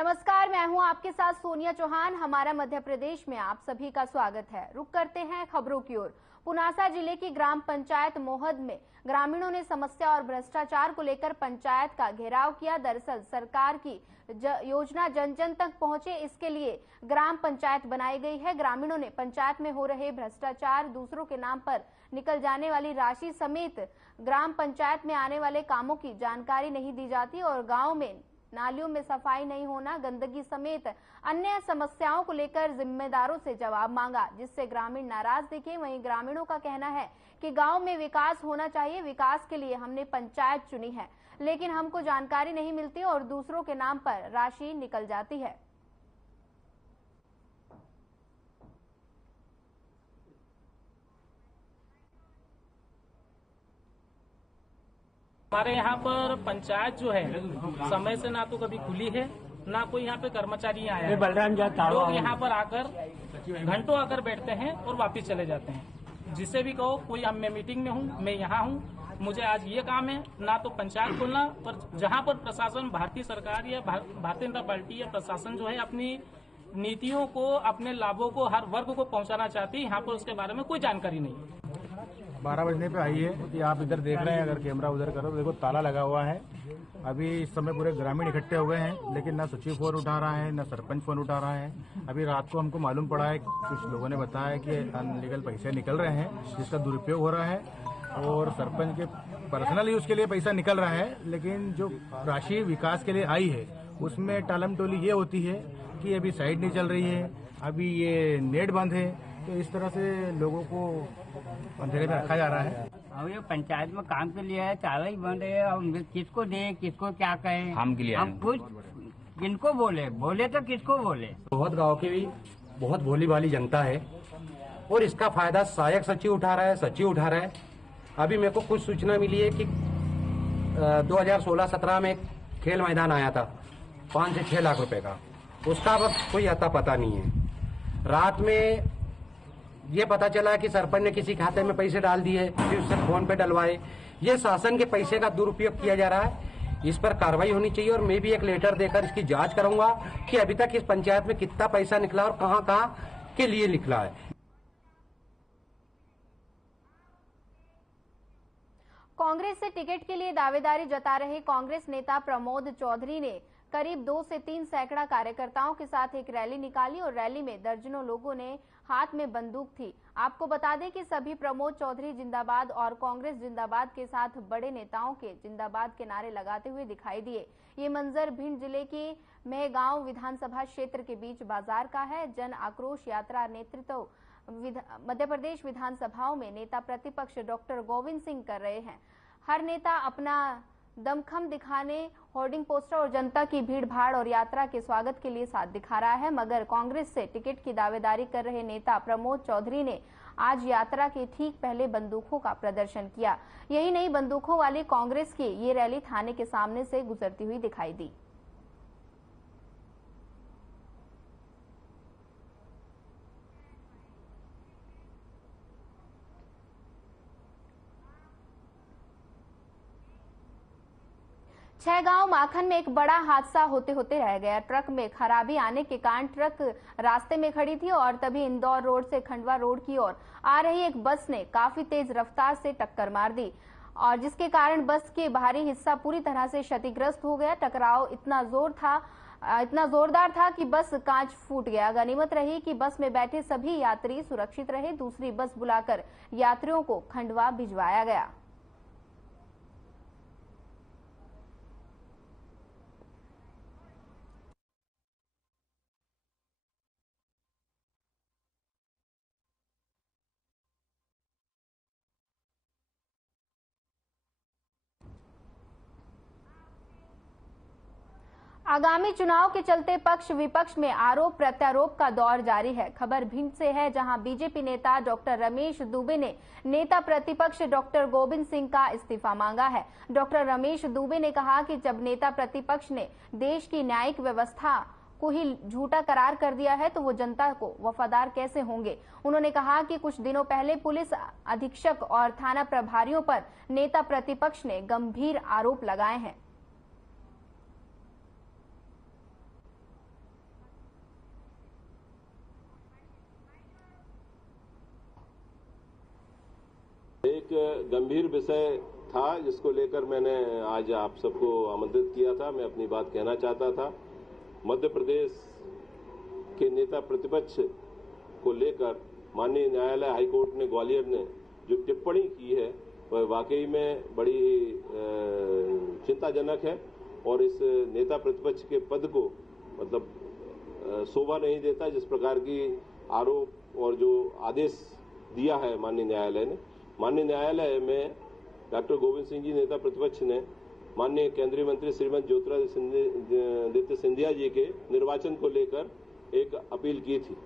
नमस्कार, मैं हूं आपके साथ सोनिया चौहान। हमारा मध्य प्रदेश में आप सभी का स्वागत है। रुक करते हैं खबरों की ओर। पुनासा जिले की ग्राम पंचायत मोहद में ग्रामीणों ने समस्या और भ्रष्टाचार को लेकर पंचायत का घेराव किया। दरअसल सरकार की योजना जन जन तक पहुंचे, इसके लिए ग्राम पंचायत बनाई गई है। ग्रामीणों ने पंचायत में हो रहे भ्रष्टाचार, दूसरों के नाम पर निकल जाने वाली राशि समेत ग्राम पंचायत में आने वाले कामों की जानकारी नहीं दी जाती और गाँव में नालियों में सफाई नहीं होना, गंदगी समेत अन्य समस्याओं को लेकर जिम्मेदारों से जवाब मांगा, जिससे ग्रामीण नाराज दिखे। वहीं ग्रामीणों का कहना है कि गांव में विकास होना चाहिए, विकास के लिए हमने पंचायत चुनी है, लेकिन हमको जानकारी नहीं मिलती और दूसरों के नाम पर राशि निकल जाती है। हमारे यहाँ पर पंचायत जो है समय से ना तो कभी खुली है, ना कोई यहाँ पे कर्मचारी आया है। लोग यहाँ पर आकर घंटों आकर बैठते हैं और वापस चले जाते हैं। जिसे भी कहो, कोई मैं मीटिंग में हूँ, मैं यहाँ हूँ, मुझे आज ये काम है, ना तो पंचायत खोलना, पर जहाँ पर प्रशासन, भारतीय सरकार या भारतीय जनता पार्टी या प्रशासन जो है अपनी नीतियों को, अपने लाभों को हर वर्ग को पहुँचाना चाहती है, यहाँ पर उसके बारे में कोई जानकारी नहीं। 12 बजने पे आई है कि आप इधर देख रहे हैं, अगर कैमरा उधर करो तो देखो ताला लगा हुआ है। अभी इस समय पूरे ग्रामीण इकट्ठे हुए हैं, लेकिन ना सचिव फोन उठा रहा है, ना सरपंच फोन उठा रहा है। अभी रात को हमको मालूम पड़ा है, कुछ लोगों ने बताया कि अनलीगल पैसे निकल रहे हैं, जिसका दुरुपयोग हो रहा है और सरपंच के पर्सनल यूज के लिए पैसा निकल रहा है, लेकिन जो राशि विकास के लिए आई है उसमें टालम टोली ये होती है कि अभी साइड नहीं चल रही है, अभी ये नेट बंद है, तो इस तरह से लोगों को अंधेरे में रखा जा रहा है। अब ये पंचायत में काम के लिए है, ताला ही बंद है। अब किसको दें, किसको क्या कहें, काम के लिए हम कुछ किनको बोले तो किसको बोले। बहुत गांव की भी बहुत भोली भाली जनता है और इसका फायदा सहायक सचिव उठा रहा है, सचिव उठा रहा है। अभी मेरे को कुछ सूचना मिली है कि 2016-17 में खेल मैदान आया था 5 से 6 लाख रुपए का, उसका अब कोई अता पता नहीं है। रात में ये पता चला कि सरपंच ने किसी खाते में पैसे डाल दिए, फिर उससे फोन पे डलवाए। ये शासन के पैसे का दुरुपयोग किया जा रहा है, इस पर कार्रवाई होनी चाहिए और मैं भी एक लेटर देकर इसकी जांच करूंगा कि अभी तक इस पंचायत में कितना पैसा निकला और कहां कहां के लिए निकला है। कांग्रेस से टिकट के लिए दावेदारी जता रहे कांग्रेस नेता प्रमोद चौधरी ने करीब 2 से 3 सैकड़ा कार्यकर्ताओं के साथ एक रैली निकाली और रैली में दर्जनों लोगों ने हाथ में बंदूक थी। आपको बता दें कि सभी प्रमोद चौधरी जिंदाबाद और कांग्रेस जिंदाबाद के साथ बड़े नेताओं के जिंदाबाद के नारे लगाते हुए दिखाई दिए। ये मंजर भिंड जिले की मेहगांव विधानसभा क्षेत्र के बीच बाजार का है। जन आक्रोश यात्रा नेतृत्व मध्य प्रदेश विधानसभाओं में नेता प्रतिपक्ष डॉक्टर गोविंद सिंह कर रहे हैं। हर नेता अपना दमखम दिखाने होर्डिंग पोस्टर और जनता की भीड़ भाड़ और यात्रा के स्वागत के लिए साथ दिखा रहा है, मगर कांग्रेस से टिकट की दावेदारी कर रहे नेता प्रमोद चौधरी ने आज यात्रा के ठीक पहले बंदूकों का प्रदर्शन किया। यही नहीं, बंदूकों वाली कांग्रेस की ये रैली थाने के सामने से गुजरती हुई दिखाई दी। गांव माखन में एक बड़ा हादसा होते होते रह गया। ट्रक में खराबी आने के कारण ट्रक रास्ते में खड़ी थी और तभी इंदौर रोड से खंडवा रोड की ओर आ रही एक बस ने काफी तेज रफ्तार से टक्कर मार दी और जिसके कारण बस के बाहरी हिस्सा पूरी तरह से क्षतिग्रस्त हो गया। टकराव इतना जोरदार था कि बस कांच फूट गया। गनीमत रही कि बस में बैठे सभी यात्री सुरक्षित रहे। दूसरी बस बुलाकर यात्रियों को खंडवा भिजवाया गया। आगामी चुनाव के चलते पक्ष विपक्ष में आरोप प्रत्यारोप का दौर जारी है। खबर भिंड से है, जहां बीजेपी नेता डॉक्टर रमेश दुबे ने नेता प्रतिपक्ष डॉक्टर गोविंद सिंह का इस्तीफा मांगा है। डॉक्टर रमेश दुबे ने कहा कि जब नेता प्रतिपक्ष ने देश की न्यायिक व्यवस्था को ही झूठा करार कर दिया है तो वो जनता को वफादार कैसे होंगे। उन्होंने कहा कि कुछ दिनों पहले पुलिस अधीक्षक और थाना प्रभारियों पर नेता प्रतिपक्ष ने गंभीर आरोप लगाए हैं। एक गंभीर विषय था जिसको लेकर मैंने आज आप सबको आमंत्रित किया था। मैं अपनी बात कहना चाहता था। मध्य प्रदेश के नेता प्रतिपक्ष को लेकर माननीय न्यायालय हाईकोर्ट ने ग्वालियर ने जो टिप्पणी की है वह वाकई में बड़ी चिंताजनक है और इस नेता प्रतिपक्ष के पद को मतलब शोभा नहीं देता। जिस प्रकार की आरोप और जो आदेश दिया है माननीय न्यायालय ने, माननीय न्यायालय में डॉक्टर गोविंद सिंह जी नेता प्रतिपक्ष ने माननीय केंद्रीय मंत्री श्रीमती ज्योतिरादित्य सिंधिया जी के निर्वाचन को लेकर एक अपील की थी।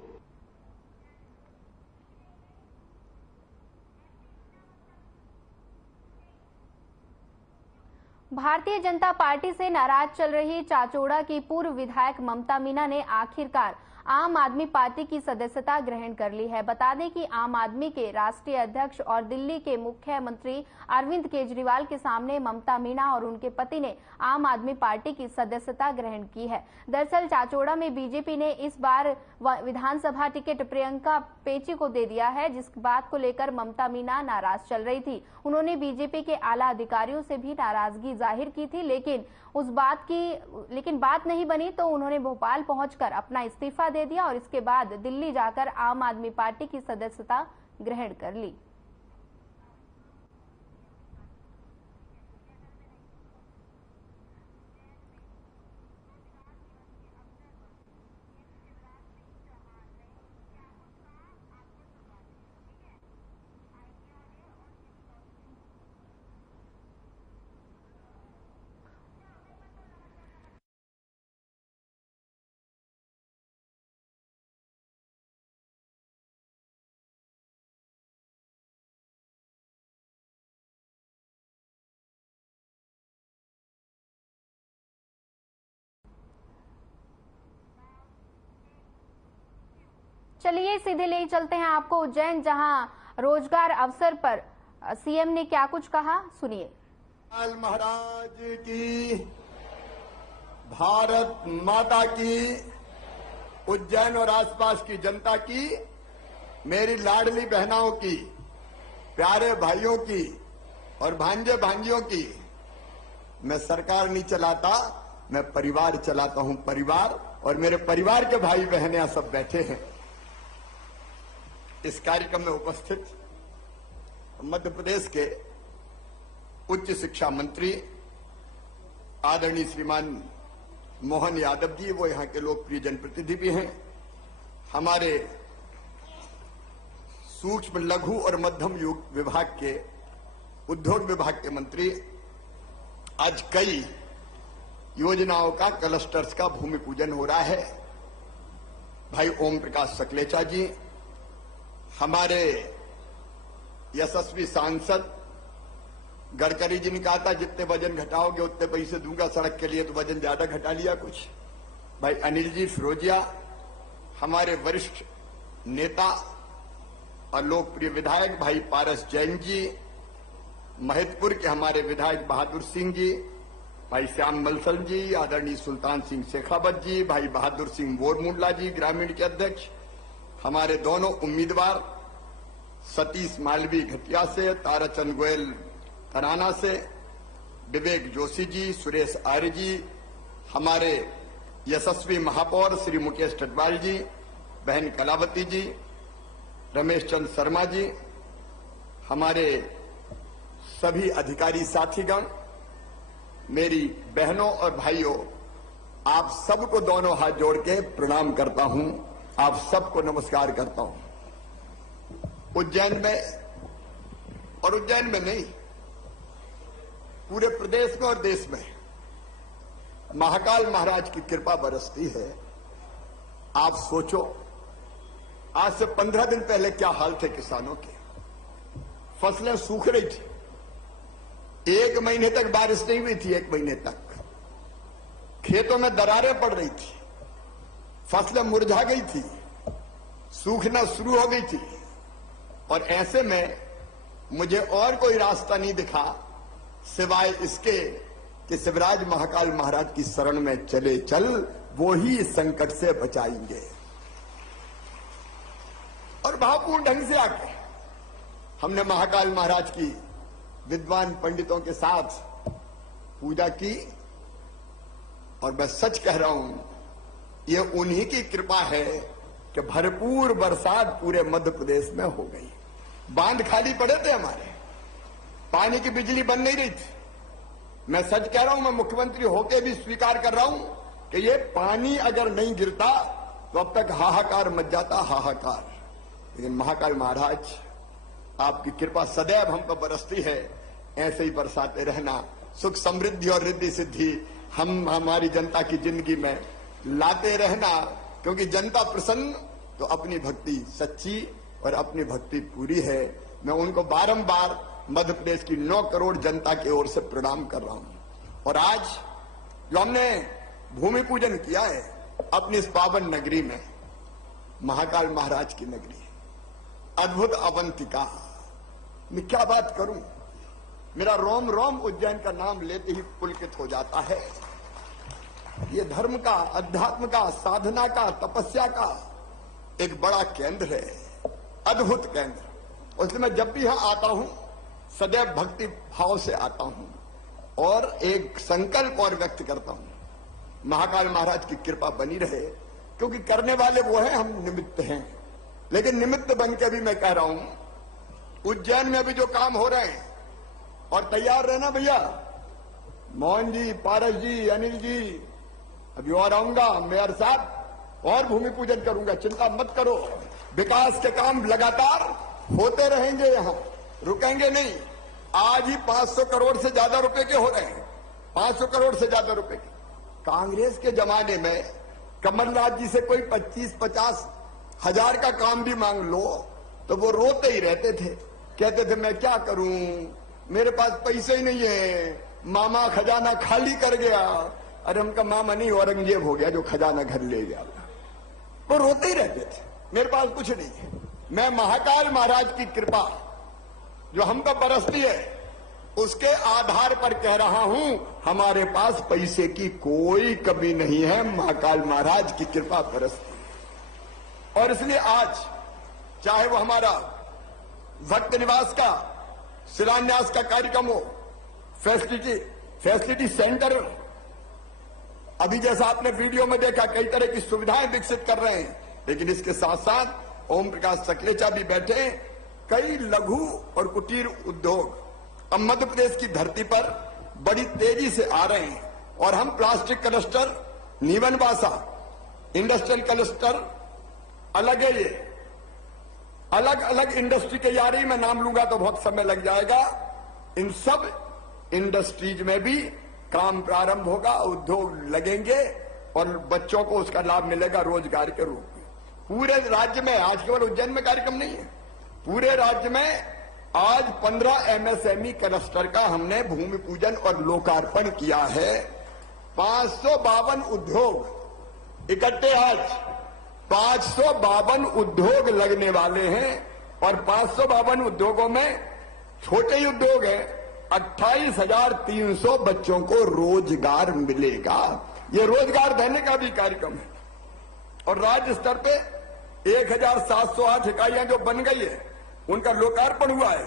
भारतीय जनता पार्टी से नाराज चल रही चाचौड़ा की पूर्व विधायक ममता मीना ने आखिरकार आम आदमी पार्टी की सदस्यता ग्रहण कर ली है। बता दें कि आम आदमी के राष्ट्रीय अध्यक्ष और दिल्ली के मुख्यमंत्री अरविंद केजरीवाल के सामने ममता मीना और उनके पति ने आम आदमी पार्टी की सदस्यता ग्रहण की है। दरअसल चाचौड़ा में बीजेपी ने इस बार विधानसभा टिकट प्रियंका पेची को दे दिया है, जिस बात को लेकर ममता मीना नाराज चल रही थी। उन्होंने बीजेपी के आला अधिकारियों से भी नाराजगी जाहिर की थी, लेकिन बात नहीं बनी तो उन्होंने भोपाल पहुंचकर अपना इस्तीफा दे दिया और इसके बाद दिल्ली जाकर आम आदमी पार्टी की सदस्यता ग्रहण कर ली। चलिए सीधे ले चलते हैं आपको उज्जैन, जहां रोजगार अवसर पर सीएम ने क्या कुछ कहा, सुनिए। महाराज की, भारत माता की, उज्जैन और आसपास की जनता की, मेरी लाडली बहनाओं की, प्यारे भाइयों की और भांजे भांजियों की, मैं सरकार नहीं चलाता, मैं परिवार चलाता हूं। परिवार और मेरे परिवार के भाई बहन यहां सब बैठे हैं। इस कार्यक्रम में उपस्थित मध्य प्रदेश के उच्च शिक्षा मंत्री आदरणीय श्रीमान मोहन यादव जी, वो यहां के लोकप्रिय जनप्रतिनिधि भी हैं। हमारे सूक्ष्म लघु और मध्यम विभाग के उद्योग विभाग के मंत्री, आज कई योजनाओं का क्लस्टर्स का भूमि पूजन हो रहा है। भाई ओम प्रकाश सकलेचा जी, हमारे यशस्वी सांसद गडकरी जी ने कहा था जितने वजन घटाओगे उतने पैसे दूंगा सड़क के लिए, तो वजन ज्यादा घटा लिया कुछ। भाई अनिल जी फिरोजिया, हमारे वरिष्ठ नेता और लोकप्रिय विधायक भाई पारस जैन जी, महिदपुर के हमारे विधायक बहादुर सिंह जी, भाई श्याम मलसल जी, आदरणीय सुल्तान सिंह शेखावत जी, भाई बहादुर सिंह बोरमुंडला जी ग्रामीण के अध्यक्ष, हमारे दोनों उम्मीदवार सतीश मालवी घटिया से, ताराचंद गोयल तराना से, विवेक जोशी जी, सुरेश आर्य जी, हमारे यशस्वी महापौर श्री मुकेश टटवाल जी, बहन कलावती जी, रमेश चंद्र शर्मा जी, हमारे सभी अधिकारी साथीगण, मेरी बहनों और भाइयों, आप सबको दोनों हाथ जोड़ के प्रणाम करता हूं। आप सबको नमस्कार करता हूं। उज्जैन में, और उज्जैन में नहीं, पूरे प्रदेश में और देश में महाकाल महाराज की कृपा बरसती है। आप सोचो, आज से 15 दिन पहले क्या हाल थे किसानों के। फसलें सूख रही थी, 1 महीने तक बारिश नहीं हुई थी, 1 महीने तक खेतों में दरारें पड़ रही थी, फसलें मुरझा गई थी, सूखना शुरू हो गई थी। और ऐसे में मुझे और कोई रास्ता नहीं दिखा सिवाय इसके कि शिवराज महाकाल महाराज की शरण में चले चल, वो ही इस संकट से बचाएंगे। और भावपूर्ण ढंग से आके हमने महाकाल महाराज की विद्वान पंडितों के साथ पूजा की और मैं सच कह रहा हूं, ये उन्हीं की कृपा है कि भरपूर बरसात पूरे मध्य प्रदेश में हो गई। बांध खाली पड़े थे हमारे, पानी की बिजली बन नहीं रही थी। मैं सच कह रहा हूं, मैं मुख्यमंत्री होकर भी स्वीकार कर रहा हूं कि ये पानी अगर नहीं गिरता तो अब तक हाहाकार मच जाता, हाहाकार। लेकिन महाकाल महाराज आपकी कृपा सदैव हम पर बरसती है, ऐसे ही बरसाते रहना, सुख समृद्धि और रिद्धि सिद्धि हम हमारी जनता की जिंदगी में लाते रहना, क्योंकि जनता प्रसन्न तो अपनी भक्ति सच्ची और अपनी भक्ति पूरी है। मैं उनको बारंबार मध्य प्रदेश की 9 करोड़ जनता की ओर से प्रणाम कर रहा हूं। और आज जो हमने भूमि पूजन किया है अपनी इस पावन नगरी में, महाकाल महाराज की नगरी, अद्भुत अवंतिका, मैं क्या बात करूं, मेरा रोम रोम उज्जैन का नाम लेते ही पुलकित हो जाता है। ये धर्म का, अध्यात्म का, साधना का, तपस्या का एक बड़ा केंद्र है, अद्भुत केंद्र। उसलिए मैं जब भी यहां आता हूं सदैव भक्ति भाव से आता हूं और एक संकल्प और व्यक्त करता हूं, महाकाल महाराज की कृपा बनी रहे, क्योंकि करने वाले वो हैं, हम निमित्त हैं। लेकिन निमित्त बन के भी मैं कह रहा हूं, उज्जैन में भी जो काम हो रहे हैं, और तैयार रहना भैया, मोहन जी, पारस जी, अनिल जी, अभी और आऊंगा, मेयर साहब, और भूमि पूजन करूंगा, चिंता मत करो। विकास के काम लगातार होते रहेंगे, यहां रुकेंगे नहीं। आज ही 500 करोड़ से ज्यादा रुपए के हो रहे हैं, 500 करोड़ से ज्यादा रुपए के। कांग्रेस के जमाने में कमलनाथ जी से कोई 25-50 हजार का काम भी मांग लो तो वो रोते ही रहते थे, कहते थे मैं क्या करूं, मेरे पास पैसे ही नहीं है, मामा खजाना खाली कर गया। अरे उनका मामा नहीं, औरंगजेब हो गया जो खजाना घर ले गया। वो रोते ही रहते थे, मेरे पास कुछ नहीं है। मैं महाकाल महाराज की कृपा जो हम पर बरसती है उसके आधार पर कह रहा हूं, हमारे पास पैसे की कोई कमी नहीं है, महाकाल महाराज की कृपा बरसती है। और इसलिए आज चाहे वो हमारा भक्त निवास का शिलान्यास का कार्यक्रम हो, फैसिलिटी सेंटर, अभी जैसा आपने वीडियो में देखा कई तरह की सुविधाएं विकसित कर रहे हैं, लेकिन इसके साथ साथ ओम प्रकाश सकलेचा भी बैठे, कई लघु और कुटीर उद्योग अब मध्य प्रदेश की धरती पर बड़ी तेजी से आ रहे हैं। और हम प्लास्टिक क्लस्टर, नीवन बासा, इंडस्ट्रियल क्लस्टर अलग है, ये अलग अलग इंडस्ट्री के जा रही, मैं नाम लूंगा तो बहुत समय लग जाएगा। इन सब इंडस्ट्रीज में भी काम प्रारंभ होगा, उद्योग लगेंगे और बच्चों को उसका लाभ मिलेगा रोजगार के रूप में। पूरे राज्य में, आज केवल उज्जैन में कार्यक्रम नहीं है, पूरे राज्य में आज 15 एमएसएमई क्लस्टर का हमने भूमि पूजन और लोकार्पण किया है। 552 उद्योग इकट्ठे, आज 552 उद्योग लगने वाले हैं और 552 उद्योगों में छोटे ही उद्योग हैं। 28,300 बच्चों को रोजगार मिलेगा। ये रोजगार देने का भी कार्यक्रम है। और राज्य स्तर पे 1,708 इकाइयां जो बन गई है उनका लोकार्पण हुआ है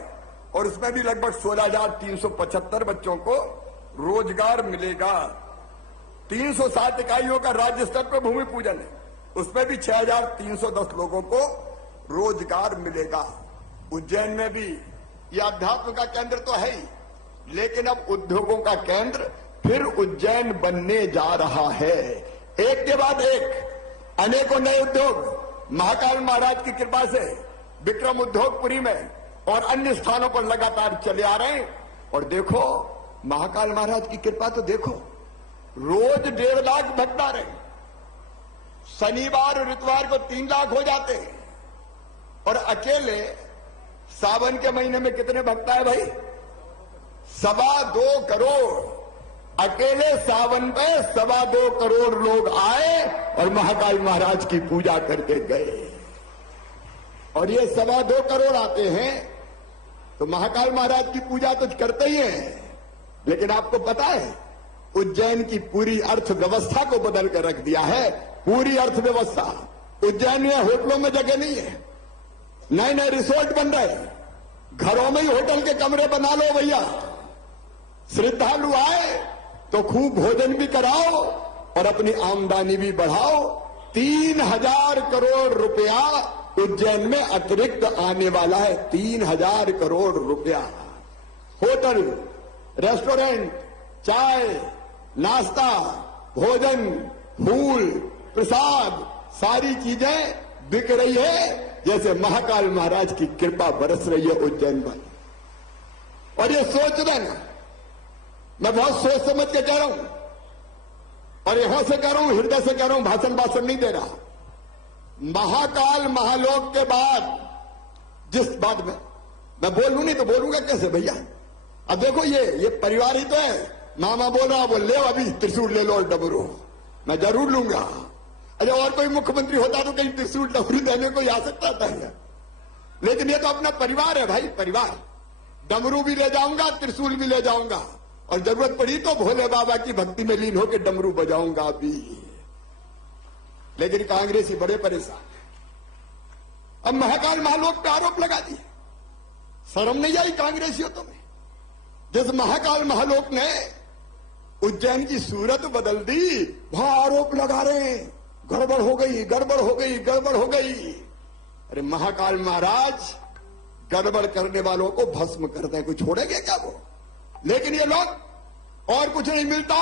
और उसमें भी लगभग 16,375 बच्चों को रोजगार मिलेगा। 307 इकाइयों का राज्य स्तर पर भूमि पूजन है, उसमें भी 6,310 लोगों को रोजगार मिलेगा। उज्जैन में भी यह अध्यात्म का केंद्र तो है ही, लेकिन अब उद्योगों का केंद्र फिर उज्जैन बनने जा रहा है। एक के बाद एक अनेकों नए उद्योग महाकाल महाराज की कृपा से विक्रम उद्योगपुरी में और अन्य स्थानों पर लगातार चले आ रहे हैं। और देखो महाकाल महाराज की कृपा तो देखो, रोज 1.5 लाख भक्त आ रहे हैं, शनिवार और इतवार को 3 लाख हो जाते हैं। और अकेले सावन के महीने में कितने भक्त आए भाई? 2.25 करोड़। अकेले सावन पे 2.25 करोड़ लोग आए और महाकाल महाराज की पूजा करके गए। और ये 2.25 करोड़ आते हैं तो महाकाल महाराज की पूजा तो करते ही हैं, लेकिन आपको पता है उज्जैन की पूरी अर्थव्यवस्था को बदल कर रख दिया है। पूरी अर्थव्यवस्था उज्जैन में होटलों में जगह नहीं है, नए नए रिसोर्ट बन रहे हैं, घरों में ही होटल के कमरे बना लो भैया। श्रद्धालु आए तो खूब भोजन भी कराओ और अपनी आमदनी भी बढ़ाओ। 3000 करोड़ रुपया उज्जैन में अतिरिक्त आने वाला है। 3000 करोड़ रुपया। होटल, रेस्टोरेंट, चाय, नाश्ता, भोजन, फूल, प्रसाद, सारी चीजें बिक रही है जैसे महाकाल महाराज की कृपा बरस रही है उज्जैन पर। और ये सोच रहे ना, मैं बहुत सोच समझ के कह रहा हूं और यहां से कह रहा हूं, हृदय से कह रहा हूं, भाषण नहीं दे रहा। महाकाल महालोक के बाद जिस बात में मैं बोलूं नहीं तो बोलूंगा कैसे भैया। अब देखो ये परिवार ही तो है। मामा बोल रहा, बोल ले अभी त्रिशूल ले लो और डमरू, मैं जरूर लूंगा। अरे और कोई मुख्यमंत्री होता तो कहीं त्रिशूल डमरू देने को आ सकता था, लेकिन ये तो अपना परिवार है भाई, परिवार। डमरू भी ले जाऊंगा, त्रिशूल भी ले जाऊंगा और जरूरत पड़ी तो भोले बाबा की भक्ति में लीन होकर डमरू बजाऊंगा भी। लेकिन कांग्रेसी बड़े परेशान है। अब महाकाल महालोक पे आरोप लगा दिए। शर्म नहीं आई कांग्रेसियों तुम्हें? जिस महाकाल महालोक ने उज्जैन की सूरत बदल दी, वहां आरोप लगा रहे हैं गड़बड़ हो गई, गड़बड़ हो गई, गड़बड़ हो गई। अरे महाकाल महाराज गड़बड़ करने वालों को भस्म कर दें, कोई छोड़ेंगे क्या वो? लेकिन ये लोग और कुछ नहीं मिलता,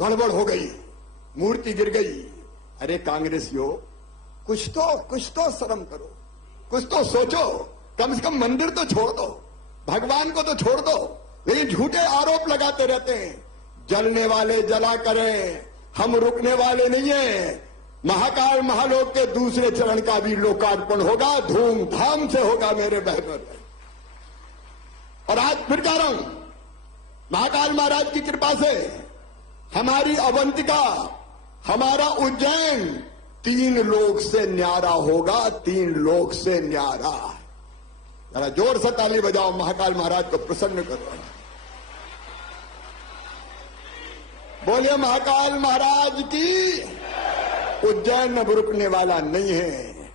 गड़बड़ हो गई, मूर्ति गिर गई। अरे कांग्रेसियों, कुछ तो शर्म करो, कुछ तो सोचो। कम से कम मंदिर तो छोड़ दो, भगवान को तो छोड़ दो। लेकिन झूठे आरोप लगाते रहते हैं। जलने वाले जला करें, हम रुकने वाले नहीं है। महाकाल महालोक के दूसरे चरण का भी लोकार्पण होगा, धूमधाम से होगा मेरे बहनों। और आज फिर कह रहा हूं, महाकाल महाराज की कृपा से हमारी अवंतिका, हमारा उज्जैन 3 लोक से न्यारा होगा, 3 लोक से न्यारा। जरा जोर से ताली बजाओ, महाकाल महाराज को प्रसन्न करो। बोलिए महाकाल महाराज की। उज्जैन अब रुकने वाला नहीं है,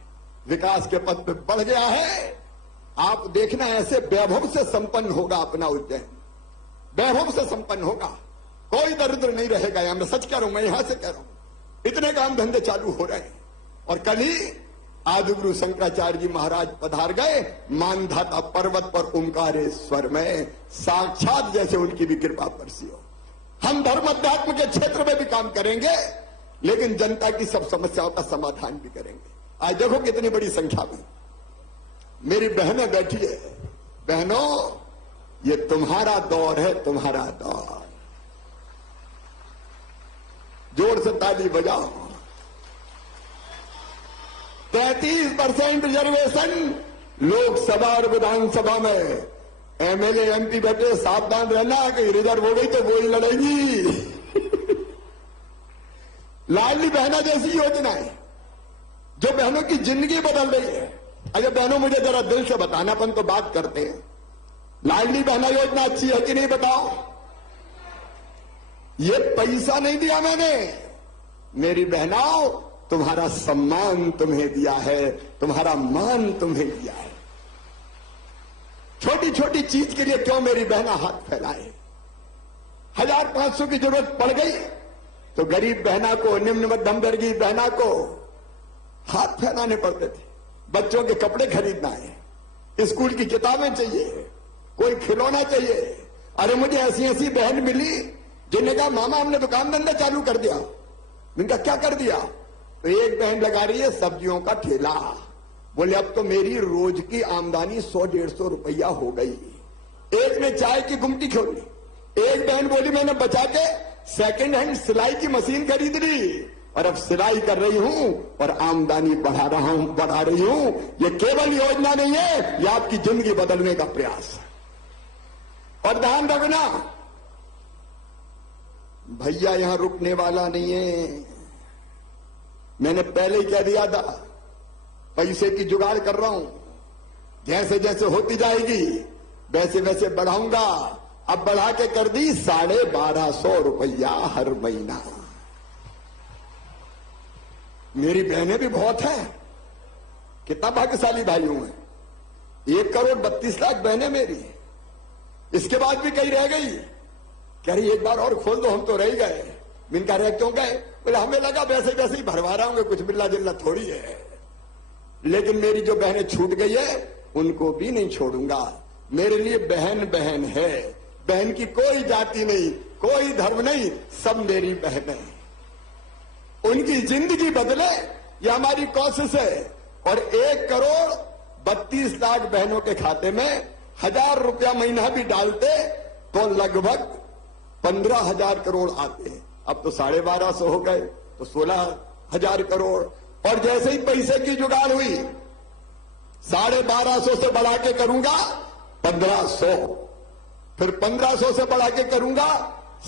विकास के पथ पे बढ़ गया है। आप देखना, ऐसे वैभव से संपन्न होगा अपना उज्जैन, वैभव से संपन्न होगा। कोई दरिद्र नहीं रहेगा। यहां मैं सच कह रहा हूं, मैं यहां से कह रहा हूं। इतने काम धंधे चालू हो रहे हैं। और कल ही आदिगुरु शंकराचार्य जी महाराज पधार गए मानधाता पर्वत पर ओंकारेश्वर में, साक्षात जैसे उनकी भी कृपा बरसी हो। हम धर्म अध्यात्म के क्षेत्र में भी काम करेंगे, लेकिन जनता की सब समस्याओं का समाधान भी करेंगे। आज देखो कितनी बड़ी संख्या में मेरी बहनें बैठी है। बहनों, ये तुम्हारा दौर है, तुम्हारा दौर। जोर से ताली बजाओ। 33% रिजर्वेशन लोकसभा और विधानसभा में। एमएलए एमपी बैठे, सावधान रहना कि रिजर्व हो गई तो वो ही लड़ेगी। लाडली बहना जैसी योजना है जो बहनों की जिंदगी बदल रही है। अरे बहनों, मुझे जरा दिल से बताना, अपन तो बात करते हैं। लाडली बहना योजना अच्छी है कि नहीं बताओ? ये पैसा नहीं दिया मैंने, मेरी बहनाओं, तुम्हारा सम्मान तुम्हें दिया है, तुम्हारा मान तुम्हें दिया है। छोटी छोटी चीज के लिए क्यों मेरी बहना हाथ फैलाए? 1500 की जरूरत पड़ गई तो गरीब बहना को, निम्न मध्यम वर्गीय बहना को हाथ फैलाने पड़ते थे। बच्चों के कपड़े खरीदना है, स्कूल की किताबें चाहिए, कोई खिलौना चाहिए। अरे मुझे ऐसी ऐसी बहन मिली जिन्होंने कहा, मामा हमने दुकान धंधा चालू कर दिया। मैंने कहा क्या कर दिया? तो एक बहन लगा रही है सब्जियों का ठेला। बोले अब तो मेरी रोज की आमदनी 100-150 रुपया हो गई। एक ने चाय की गुमटी खोली। एक बहन बोली मैंने बचा के सेकंड हैंड सिलाई की मशीन खरीद ली और अब सिलाई कर रही हूं और आमदनी बढ़ा रही हूं। ये केवल योजना नहीं है, ये आपकी जिंदगी बदलने का प्रयास है। और ध्यान रखना भैया, यहां रुकने वाला नहीं है। मैंने पहले ही कह दिया था, पैसे की जुगाड़ कर रहा हूं, जैसे जैसे होती जाएगी वैसे वैसे बढ़ाऊंगा। अब बढ़ा के कर दी 1250 रुपया हर महीना। मेरी बहनें भी बहुत हैं, कितना भाग्यशाली भाई हूं मैं। 1 करोड़ 32 लाख बहनें मेरी, इसके बाद भी कहीं रह गई। कह रही एक बार और खोल दो, हम तो रह गए। मैंने कहा रह क्यों गए? बोले हमें लगा वैसे वैसे ही भरवा रहा हूँ, कुछ मिलना जुलना थोड़ी है। लेकिन मेरी जो बहनें छूट गई है उनको भी नहीं छोड़ूंगा। मेरे लिए बहन बहन है, बहन की कोई जाति नहीं, कोई धर्म नहीं, सब मेरी बहनें। उनकी जिंदगी बदले ये हमारी कोशिश है। और 1 करोड़ 32 लाख बहनों के खाते में 1000 रुपया महीना भी डालते तो लगभग 15,000 करोड़ आते हैं। अब तो 1250 हो गए, तो 16,000 करोड़। और जैसे ही पैसे की जुगाड़ हुई 1250 से बढ़ा के करूंगा 1500, फिर 1500 से बढ़ा के करूंगा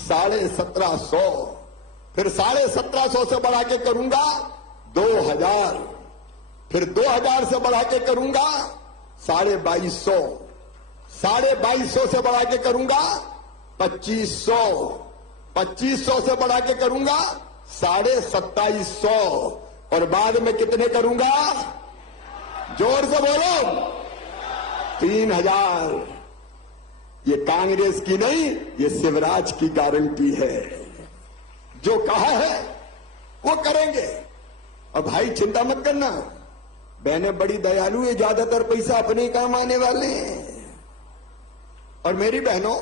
1750, फिर 1750 से बढ़ा के करूंगा 2000, फिर 2000 से बढ़ा के करूंगा 2250, 2250 से बढ़ा के करूंगा 2500, 2500 से बढ़ा के करूंगा 2750, और बाद में कितने करूंगा? जोर से बोलो, 3000। ये कांग्रेस की नहीं, ये शिवराज की गारंटी है। जो कहा है वो करेंगे। और भाई चिंता मत करना, बहनें बड़ी दयालु है, ज्यादातर पैसा अपने काम आने वाले हैं। और मेरी बहनों,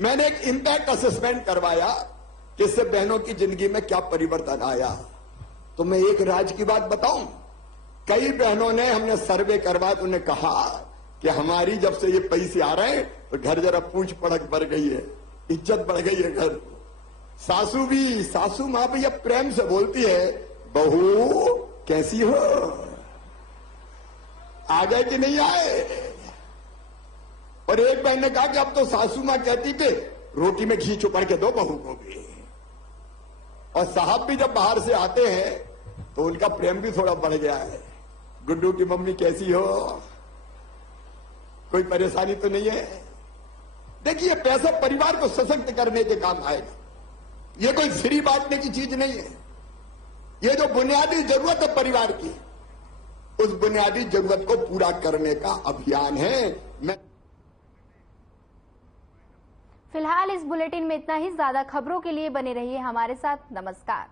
मैंने एक इंपैक्ट असेसमेंट करवाया कि इससे बहनों की जिंदगी में क्या परिवर्तन आया। तो मैं एक राज की बात बताऊं, कई बहनों ने, हमने सर्वे करवाया तो उन्हें कहा कि हमारी जब से ये पैसे आ रहे हैं तो घर जरा पूछ पड़क बढ़ गई है, इज्जत बढ़ गई है घर। सासू मां भी अब प्रेम से बोलती है, बहू कैसी हो, आ गए कि नहीं आए। और एक बहन ने कहा कि अब तो सासू मां कहती कि रोटी में घी चुपड़ के दो बहू को भी। और साहब भी जब बाहर से आते हैं तो उनका प्रेम भी थोड़ा बढ़ गया है। गुड्डू की मम्मी कैसी हो, कोई परेशानी तो नहीं है। देखिए, पैसा परिवार को सशक्त करने के काम आएगा। ये कोई फ्री बांटने की चीज नहीं है। ये जो बुनियादी जरूरत है परिवार की, उस बुनियादी जरूरत को पूरा करने का अभियान है। फिलहाल इस बुलेटिन में इतना ही। ज्यादा खबरों के लिए बने रहिए हमारे साथ। नमस्कार।